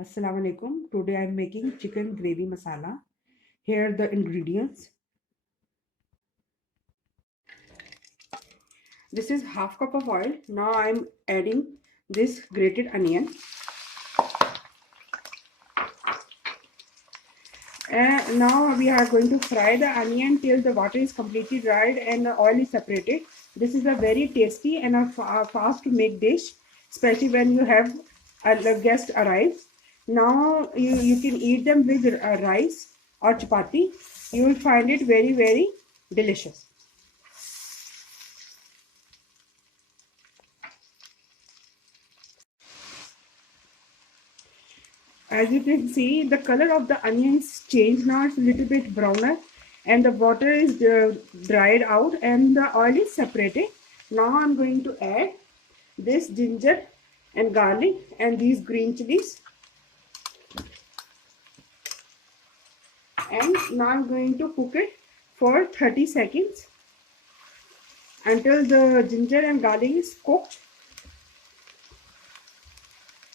Assalamu alaikum. Today I am making chicken gravy masala. Here are the ingredients. This is half cup of oil. Now I am adding this grated onion. And now we are going to fry the onion till the water is completely dried and the oil is separated. This is a very tasty and a fast to make dish, especially when you have a guest arrive. Now you can eat them with rice or chapati. You will find it very delicious. As you can see, the color of the onions changed now. It's a little bit browner and the water is dried out and the oil is separated. Now I'm going to add this ginger and garlic and these green chilies. And now I'm going to cook it for 30 seconds until the ginger and garlic is cooked.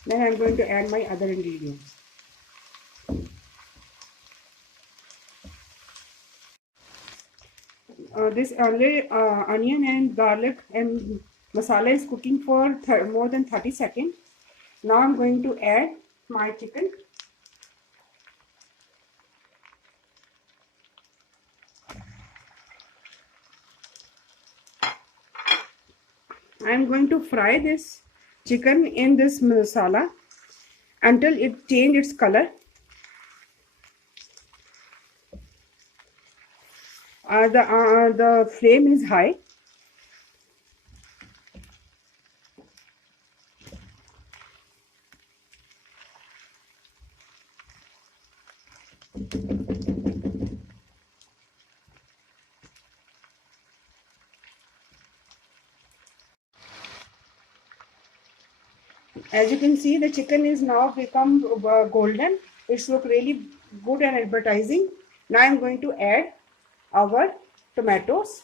Then I'm going to add my other ingredients. This onion and garlic and masala is cooking for more than 30 seconds. Now I'm going to add my chicken. I'm going to fry this chicken in this masala until it changes its color. The flame is high. As you can see, the chicken is now become golden. It's look really good and appetizing. Now I'm going to add our tomatoes,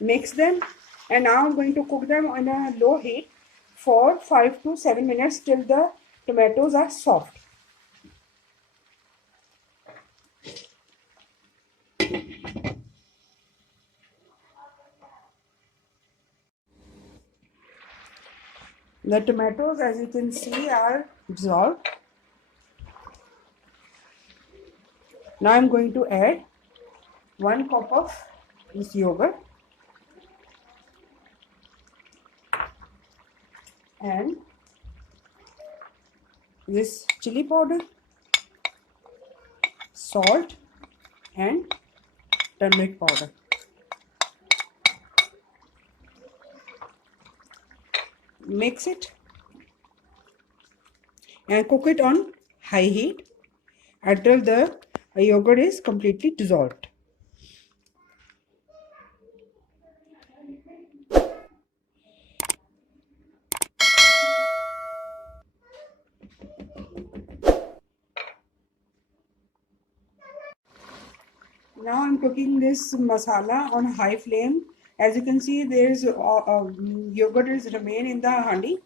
mix them, and now I'm going to cook them on a low heat for 5 to 7 minutes till the tomatoes are soft. The tomatoes, as you can see, are dissolved. Now I'm going to add 1 cup of this yogurt and this chili powder, salt and turmeric powder. Mix it and cook it on high heat until the yogurt is completely dissolved. Now I'm cooking this masala on high flame. As you can see, there is yogurt is remain in the handi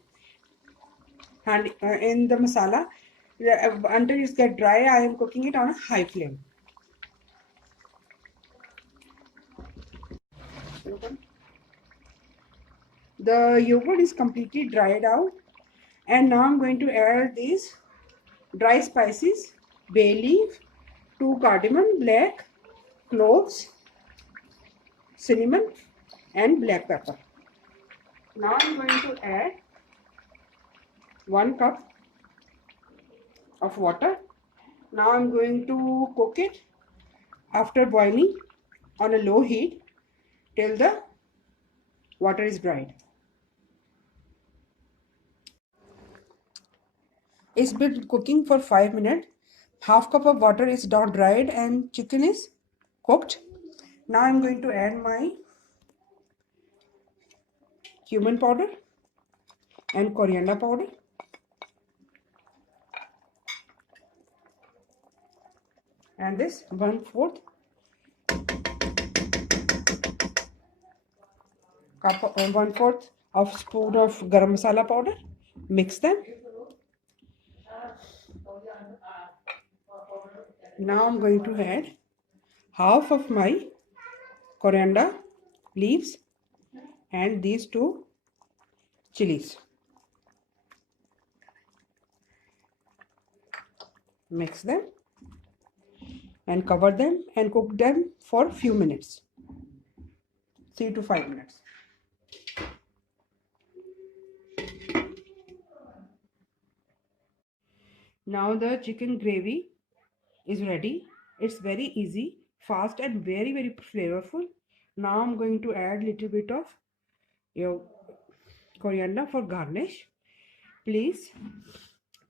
in the masala. Until it get dry, I am cooking it on a high flame. The yogurt is completely dried out, and now I'm going to add these dry spices: bay leaf, 2 cardamom, black cloves, cinnamon and black pepper. Now I'm going to add 1 cup of water. Now I'm going to cook it after boiling on a low heat till the water is dried. It's been cooking for 5 minutes. Half cup of water is down dried and chicken is cooked. Now I'm going to add my cumin powder and coriander powder. And this 1/4 cup, 1/4 of spoon of garam masala powder. Mix them. Now I'm going to add half of my coriander leaves and these two chilies. Mix them and cover them and cook them for few minutes, 3 to 5 minutes. Now the chicken gravy is ready. It's very easy, fast and very flavorful. Now I'm going to add little bit of your coriander for garnish. Please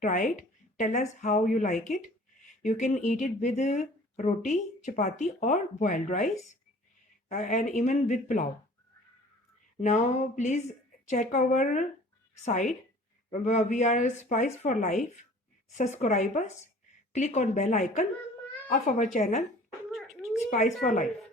try it. Tell us how you like it. You can eat it with roti, chapati or boiled rice and even with pulao. Now please check our site. We are Spice for Life. Subscribe us. Click on bell icon of our channel Spice for Life.